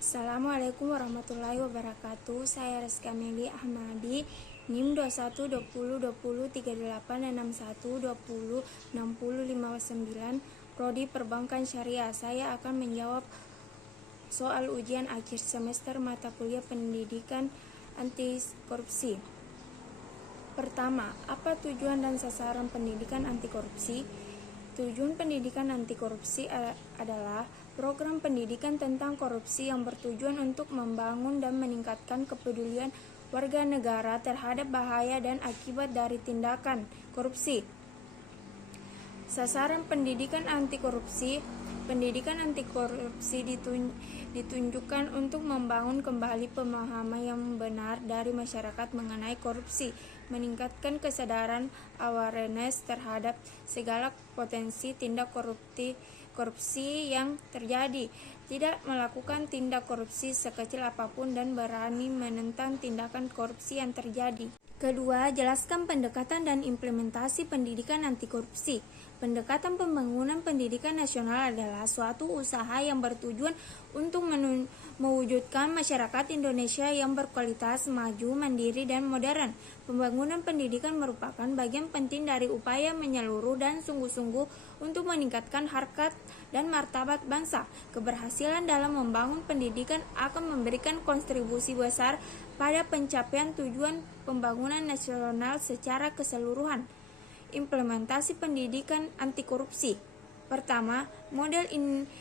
Assalamualaikum warahmatullahi wabarakatuh. Saya Rizka Meli Ahmadi, NIM 2120203861206059, Prodi Perbankan Syariah. Saya akan menjawab soal ujian akhir semester mata kuliah Pendidikan Anti Korupsi. Pertama, apa tujuan dan sasaran pendidikan anti korupsi? Tujuan pendidikan anti korupsi adalah program pendidikan tentang korupsi yang bertujuan untuk membangun dan meningkatkan kepedulian warga negara terhadap bahaya dan akibat dari tindakan korupsi. Sasaran pendidikan anti korupsi. Pendidikan anti korupsi ditunjukkan untuk membangun kembali pemahaman yang benar dari masyarakat mengenai korupsi, meningkatkan kesadaran awareness terhadap segala potensi tindak korupsi yang terjadi, tidak melakukan tindak korupsi sekecil apapun dan berani menentang tindakan korupsi yang terjadi. Kedua, jelaskan pendekatan dan implementasi pendidikan anti korupsi. Pendekatan pembangunan pendidikan nasional adalah suatu usaha yang bertujuan untuk mewujudkan masyarakat Indonesia yang berkualitas, maju, mandiri, dan modern. Pembangunan pendidikan merupakan bagian penting dari upaya menyeluruh dan sungguh-sungguh untuk meningkatkan harkat dan martabat bangsa. Keberhasilan dalam membangun pendidikan akan memberikan kontribusi besar pada pencapaian tujuan pembangunan nasional secara keseluruhan. Implementasi pendidikan anti korupsi. Pertama, model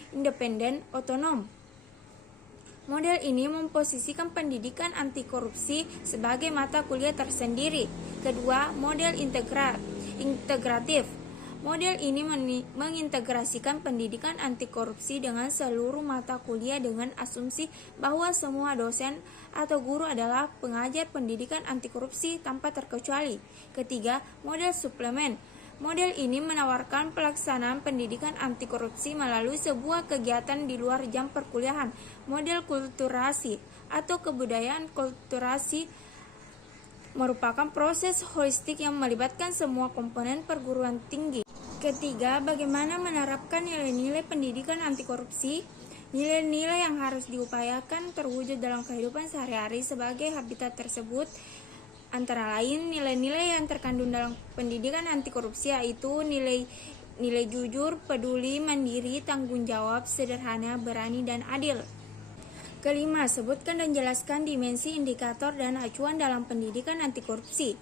independen otonom. Model ini memposisikan pendidikan anti korupsi sebagai mata kuliah tersendiri. Kedua, model integratif. Model ini mengintegrasikan pendidikan anti korupsi dengan seluruh mata kuliah dengan asumsi bahwa semua dosen atau guru adalah pengajar pendidikan anti korupsi tanpa terkecuali. Ketiga, model suplemen. Model ini menawarkan pelaksanaan pendidikan anti korupsi melalui sebuah kegiatan di luar jam perkuliahan. Model kulturasi atau kebudayaan kulturasi merupakan proses holistik yang melibatkan semua komponen perguruan tinggi. Ketiga, bagaimana menerapkan nilai-nilai pendidikan anti korupsi? Nilai-nilai yang harus diupayakan terwujud dalam kehidupan sehari-hari sebagai habitat tersebut antara lain nilai-nilai yang terkandung dalam pendidikan anti korupsi, yaitu nilai jujur, peduli, mandiri, tanggung jawab, sederhana, berani, dan adil. Kelima, sebutkan dan jelaskan dimensi, indikator, dan acuan dalam pendidikan anti korupsi.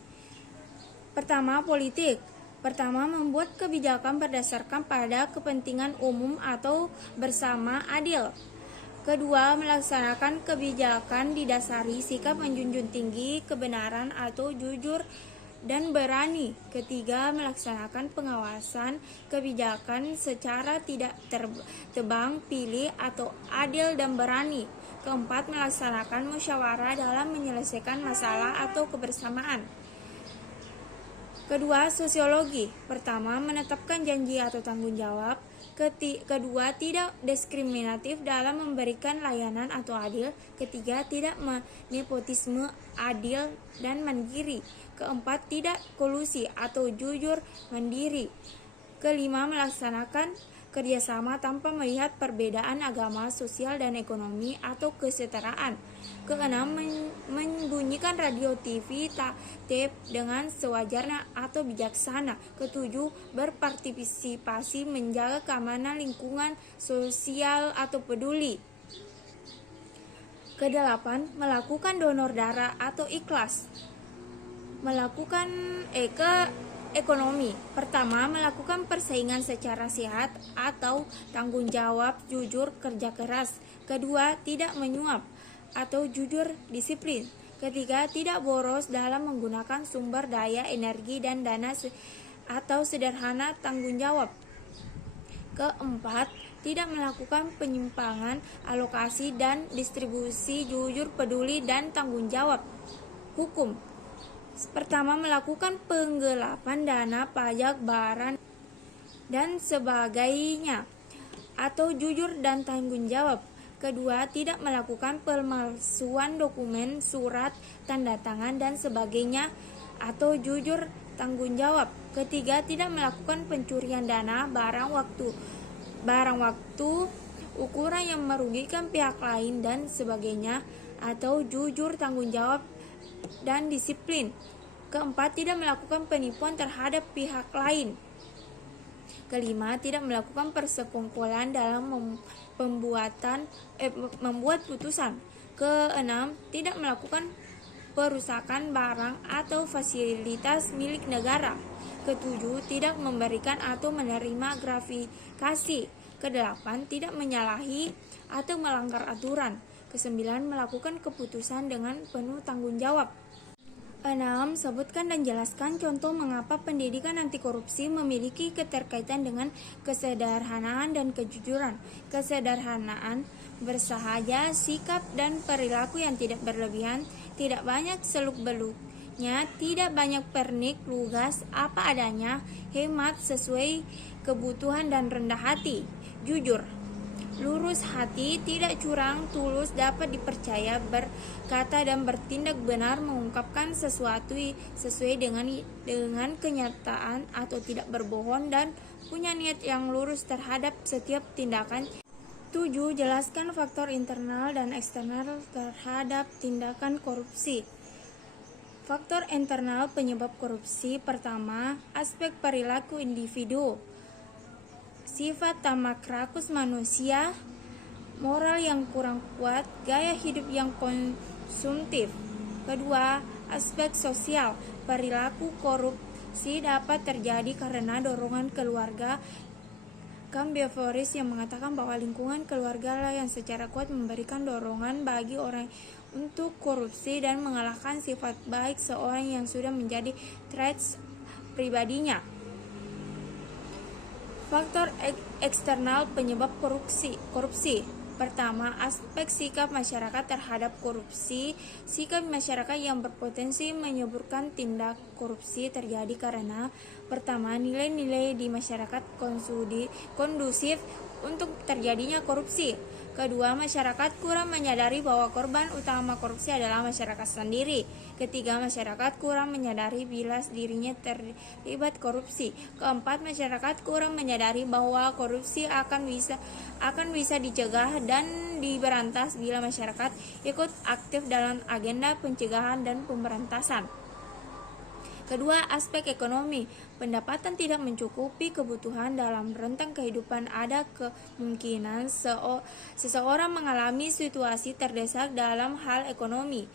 Pertama, politik. Pertama, membuat kebijakan berdasarkan pada kepentingan umum atau bersama adil. Kedua, melaksanakan kebijakan didasari sikap menjunjung tinggi kebenaran atau jujur dan berani. Ketiga, melaksanakan pengawasan kebijakan secara tidak tebang pilih atau adil dan berani. Keempat, melaksanakan musyawarah dalam menyelesaikan masalah atau kebersamaan. Kedua, sosiologi. Pertama, menetapkan janji atau tanggung jawab. Kedua, tidak diskriminatif dalam memberikan layanan atau adil. Ketiga, tidak nepotisme, adil dan mandiri. Keempat, tidak kolusi atau jujur mandiri. Kelima, melaksanakan kerjasama tanpa melihat perbedaan agama, sosial, dan ekonomi atau kesetaraan. Keenam, membunyikan radio, TV, tape dengan sewajarnya atau bijaksana. Ketujuh, berpartisipasi menjaga keamanan lingkungan sosial atau peduli. Kedelapan, melakukan donor darah atau ikhlas. Melakukan ekonomi. Pertama, melakukan persaingan secara sehat atau tanggung jawab, jujur, kerja keras. Kedua, tidak menyuap atau jujur, disiplin. Ketiga, tidak boros dalam menggunakan sumber daya, energi, dan dana atau sederhana, tanggung jawab. Keempat, tidak melakukan penyimpangan, alokasi, dan distribusi, jujur, peduli, dan tanggung jawab. Hukum. Pertama, melakukan penggelapan dana, pajak, barang, dan sebagainya atau jujur dan tanggung jawab. Kedua, tidak melakukan pemalsuan dokumen, surat, tanda tangan, dan sebagainya atau jujur tanggung jawab. Ketiga, tidak melakukan pencurian dana, barang waktu ukuran yang merugikan pihak lain dan sebagainya, atau jujur, tanggung jawab, dan disiplin. Keempat, tidak melakukan penipuan terhadap pihak lain. Kelima, tidak melakukan persekongkolan dalam membuat putusan. Keenam, tidak melakukan perusakan barang atau fasilitas milik negara. Ketujuh, tidak memberikan atau menerima gratifikasi. Kedelapan, tidak menyalahi atau melanggar aturan. Kesembilan, melakukan keputusan dengan penuh tanggung jawab. 6. Sebutkan dan jelaskan contoh mengapa pendidikan anti korupsi memiliki keterkaitan dengan kesederhanaan dan kejujuran. Kesederhanaan bersahaja, sikap dan perilaku yang tidak berlebihan, tidak banyak seluk-beluknya, tidak banyak pernik, lugas, apa adanya, hemat sesuai kebutuhan dan rendah hati. Jujur, lurus hati, tidak curang, tulus, dapat dipercaya, berkata dan bertindak benar, mengungkapkan sesuatu sesuai dengan kenyataan atau tidak berbohong, dan punya niat yang lurus terhadap setiap tindakan. 7. Jelaskan faktor internal dan eksternal terhadap tindakan korupsi. Faktor internal penyebab korupsi. Pertama, aspek perilaku individu. Sifat tamak rakus manusia, moral yang kurang kuat, gaya hidup yang konsumtif. Kedua, aspek sosial. Perilaku korupsi dapat terjadi karena dorongan keluarga. Cambeoforis yang mengatakan bahwa lingkungan keluarga lah yang secara kuat memberikan dorongan bagi orang untuk korupsi dan mengalahkan sifat baik seorang yang sudah menjadi traits pribadinya. Faktor eksternal penyebab korupsi. Pertama, aspek sikap masyarakat terhadap korupsi. Sikap masyarakat yang berpotensi menyuburkan tindak korupsi terjadi karena pertama, nilai-nilai di masyarakat kondusif untuk terjadinya korupsi. Kedua, masyarakat kurang menyadari bahwa korban utama korupsi adalah masyarakat sendiri. Ketiga, masyarakat kurang menyadari bila dirinya terlibat korupsi. Keempat, masyarakat kurang menyadari bahwa korupsi akan bisa dicegah dan diberantas bila masyarakat ikut aktif dalam agenda pencegahan dan pemberantasan. Kedua, aspek ekonomi. Pendapatan tidak mencukupi kebutuhan dalam rentang kehidupan. Ada kemungkinan seseorang mengalami situasi terdesak dalam hal ekonomi.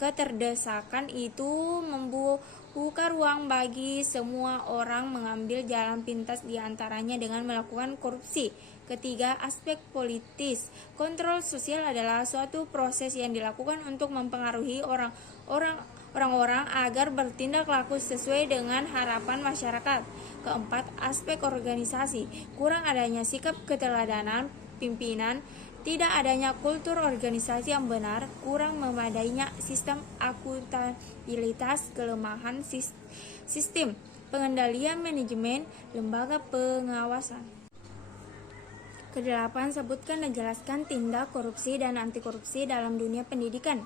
Keterdesakan itu membuka ruang bagi semua orang mengambil jalan pintas di antaranya dengan melakukan korupsi. Ketiga, aspek politis. Kontrol sosial adalah suatu proses yang dilakukan untuk mempengaruhi orang-orang agar bertindak laku sesuai dengan harapan masyarakat. Keempat, aspek organisasi. Kurang adanya sikap keteladanan pimpinan, tidak adanya kultur organisasi yang benar, kurang memadainya sistem akuntabilitas, kelemahan sistem pengendalian manajemen, lembaga pengawasan. Kedelapan, sebutkan dan jelaskan tindak korupsi dan anti korupsi dalam dunia pendidikan.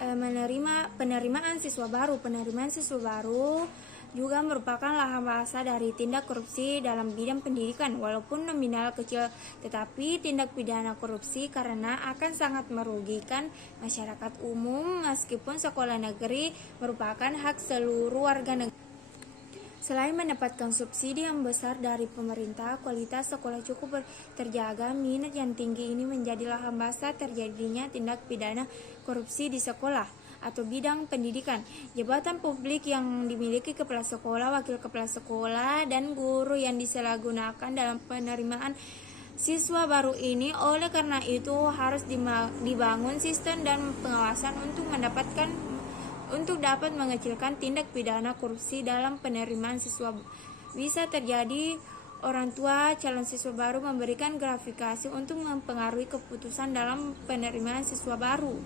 Penerimaan siswa baru juga merupakan lahan bahasa dari tindak korupsi dalam bidang pendidikan. Walaupun nominal kecil, tetapi tindak pidana korupsi karena akan sangat merugikan masyarakat umum meskipun sekolah negeri merupakan hak seluruh warga negara. Selain mendapatkan subsidi yang besar dari pemerintah, kualitas sekolah cukup terjaga. Minat yang tinggi ini menjadi lahan basah terjadinya tindak pidana korupsi di sekolah atau bidang pendidikan. Jabatan publik yang dimiliki kepala sekolah, wakil kepala sekolah, dan guru yang disalahgunakan dalam penerimaan siswa baru ini. Oleh karena itu harus dibangun sistem dan pengawasan untuk dapat mengecilkan tindak pidana korupsi dalam penerimaan siswa. Bisa terjadi orang tua calon siswa baru memberikan gratifikasi untuk mempengaruhi keputusan dalam penerimaan siswa baru.